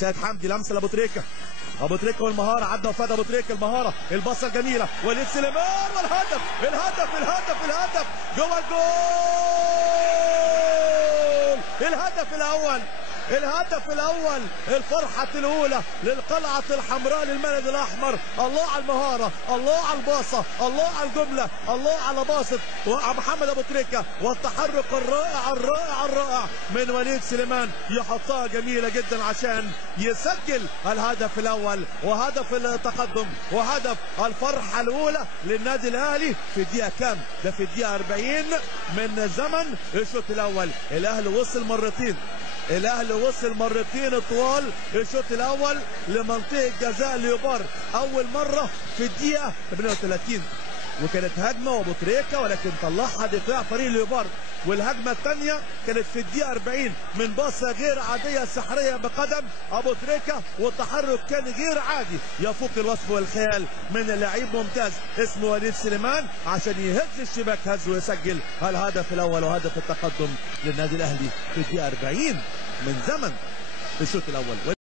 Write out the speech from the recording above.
سيد حمدي لمسه لابو تريكه، ابو تريكه والمهاره، عدى وفاد ابو تريكه المهاره، البصه الجميله، وليد سليمان والهدف الهدف الهدف الهدف جوه الجول، الهدف الاول، الهدف الاول، الفرحه الاولى للقلعه الحمراء للملد الاحمر. الله على المهاره، الله على الباصه، الله على الجمله، الله على باصه محمد ابو تريكه، والتحرك الرائع الرائع الرائع من وليد سليمان، يحطها جميله جدا عشان يسجل الهدف الاول وهدف التقدم وهدف الفرحه الاولى للنادي الاهلي في الدقيقه كام؟ ده في الدقيقه 40 من زمن الشوط الاول. الاهلي وصل مرتين، الاهلي وصل مرتين طوال الشوط الاول لمنطقه جزاء ليوبار، اول مره في الدقيقه 38 وكانت هجمه وابو تريكه ولكن طلعها دفاع فريق ليوبار، والهجمه الثانيه كانت في الدقيقه 40 من باصه غير عاديه سحريه بقدم ابو تريكه، والتحرك كان غير عادي يفوق الوصف والخيال من لعيب ممتاز اسمه وليد سليمان عشان يهز الشباك هز ويسجل الهدف الاول وهدف التقدم للنادي الاهلي في الدقيقه 40 من زمن الشوط الاول.